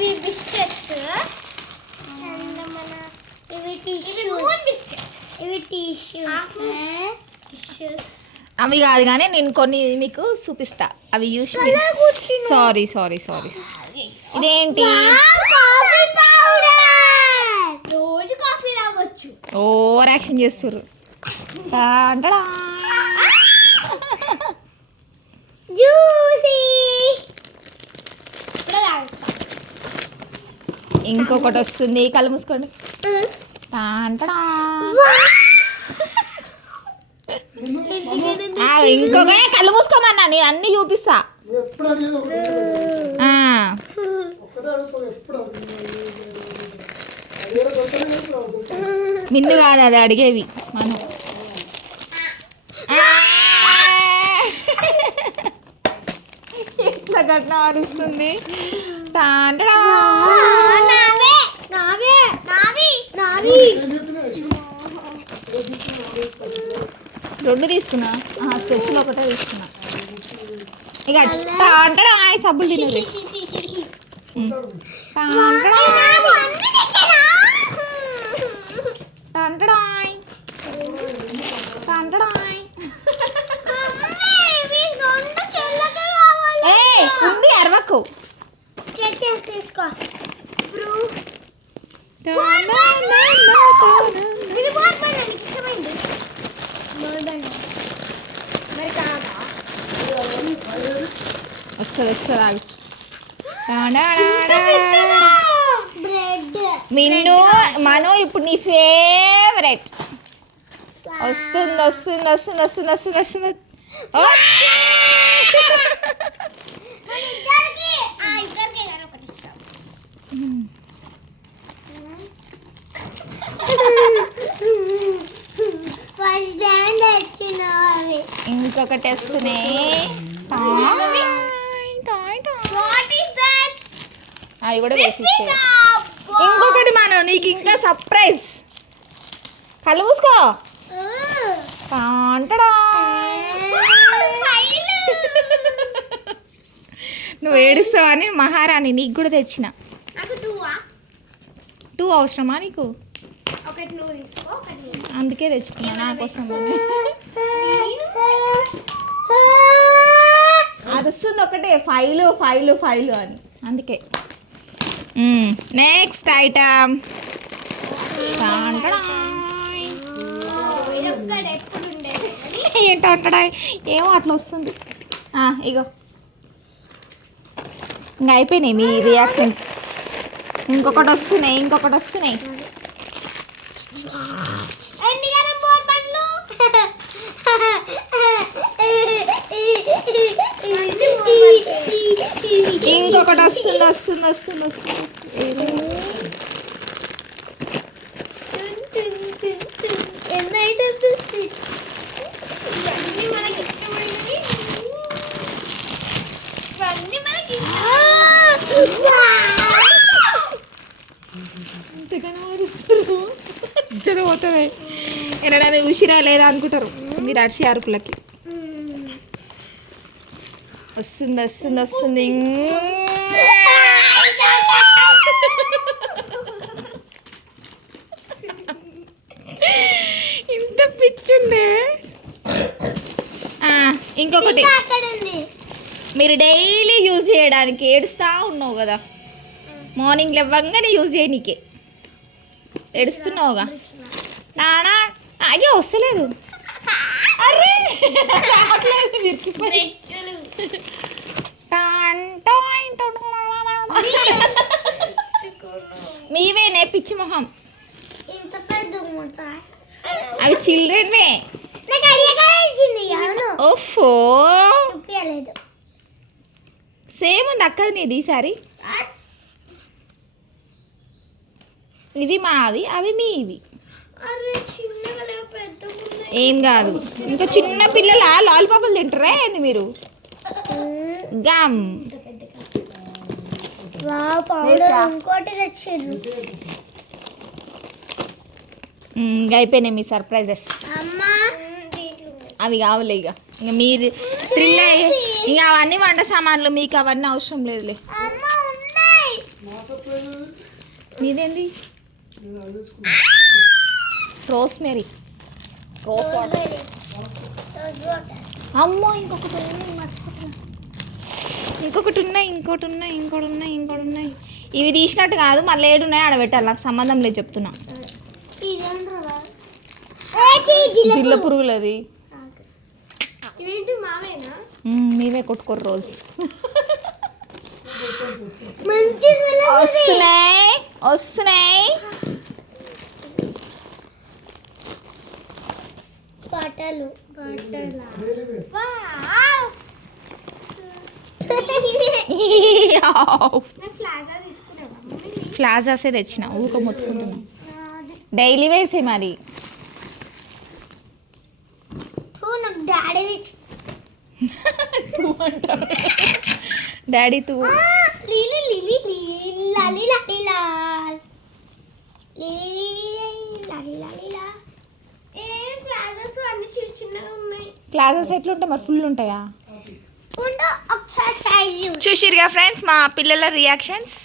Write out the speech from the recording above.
ఇవి బిస్కెట్స్. చందమన. ఇవి టిష్యూస్ బిస్కెట్స్ ఇవి టిష్యూస్ టిష్యూస్ అవి కాదు కానీ నేను కొన్ని మీకు చూపిస్తా. అవి చూసి పుట్టిన. సారీ సారీ సారీ ఇదేంటి? కాఫీ పౌడర్ రోజు కాఫీ తాగొచ్చు. ఓవర్ యాక్షన్ చేస్తుర్రు. టాంటడా. జ్యూసీ ఇప్పుడు తాగుతా ఇంకొకటి వస్తుంది. కళ్ళు మూసుకోండి. ఇంకొక కళ్ళు మూసుకోమన్నా నేను అన్ని చూపిస్తా. నిన్ను కాదు అది అడిగేవి. మనం. ఎట్లా గట్ల అరుస్తుంది? టాంటడా. రెండు తీసుకున్నా స్పెషల్ ఒకటే తీసుకున్నా ఇక టాంటడా ఆయ సబ్బులు తినరు టాంటడా. టాంటడాయ్. టాంటడాయ్. వస్తుంది వస్తుంది ఆగు మిన్ను మను ఇప్పుడు నీ ఫేవరెట్ వస్తుంది వస్తుంది వస్తుంది వస్తుంది వస్తుంది వస్తుంది. ఓ! మన ఇద్దరికి ఆ ఇద్దరికి నేను ఒకటి ఇస్తాం ఫస్ట్ డాండ్ వచ్చిన అవి ఇంకొకటి వస్తున్నాయి వాట్ ఇస్ దట్ అవి కూడా వేసి. ఇంకొకటి మనం నీకు ఇంకా సర్ప్రైజ్ కళ్ళు మూసుకో. టాంటడా. నువ్వు ఏడుస్తావని మహారాణి నీకు కూడా తెచ్చిన. టూ అవసరమా నీకు. అందుకే తెచ్చుకున్నా నా కోసం వస్తుంది ఒకటే ఫైలు ఫైలు ఫైలు అని. అందుకే. Hmm, నెక్స్ట్ ఐటమ్ ఏంటో ఒక్కటి ఏమో అట్లా వస్తుంది. ఇగో. ఇంకా అయిపోయినాయి మీ రియాక్షన్స్ ఇంకొకటి వస్తున్నాయి ఇంకొకటి వస్తున్నాయి. ఇష్టమైనవి ఇవన్నీ మనకి ఎంతగానో అరుస్తున్నారు. ఇద్దరు పోతుంది ఎన్నడైనా చూసిరా లేదా అనుకుంటారు మీరు అరిసి అరుపులకి వస్తుంది వస్తుంది వస్తుంది ఇంత పిచ్చుండే. ఇంకొకటి. మీరు డైలీ యూజ్ చేయడానికి ఏడుస్తా ఉన్నావు కదా. మార్నింగ్ లేవ్వంగానే యూజ్ చేయనీకే ఏడుస్తున్నావుగా? నానా అయ్యో వస్తలేదు. అరే! రావట్లేదు, మీవేనే పిచ్చి మొహం? అవి ఇచ్చింది అవును. ఓఫో. సేమ్ ఉంది అక్కది నీది ఈసారి ఇవి మావి అవి మీవి. ఏం కాదు. ఇంకా చిన్న పిల్లల? లాలిపాపలు తింటారా ఏంది మీరు? గమ్ వా పౌడర్ ఇంకోటి తెచ్చిర్రు మ్, ఇంకా అయిపోయినాయి మీ సర్ప్రైజెస్. అవి కావులే ఇక. ఇంకా మీరు థ్రిల్ అయ్యి ఇంకా అవన్నీ వంట సామాన్లు మీకు అవన్నీ అవసరం లేదులే. తెచ్చుకున్నా రోస్ మేరీ రోస్ వాటర్. అమ్మో ఇంకొకటి మర్చిపోతున్నా. ఇంకొకటి ఉన్నాయి ఇంకోటి ఉన్నాయి ఇంకోటి ఉన్నాయి ఇంకోటి ఉన్నాయి ఇవి తీసినట్టు కాదు మళ్ళీ ఏడు ఉన్నాయి ఆడ పెట్టాలి నాకు సంబంధం లేదు చెప్తున్నా. జిల్ల పురుగులది. మీవే కొట్టుకోరు రోజు. వస్తున్నాయి వస్తున్నాయి. పాటలు పాటలు. ఫ్లాజాసే తెచ్చిన? ఊక మొత్తుకుంటున్నా. డైలీ వేసే మరి. డాడీ తూ. ప్లాజాస్ ఎట్లుంటాయి మరి? ఫుల్ ఉంటాయా? చూసిరుగా ఫ్రెండ్స్ మా పిల్లల రియాక్షన్స్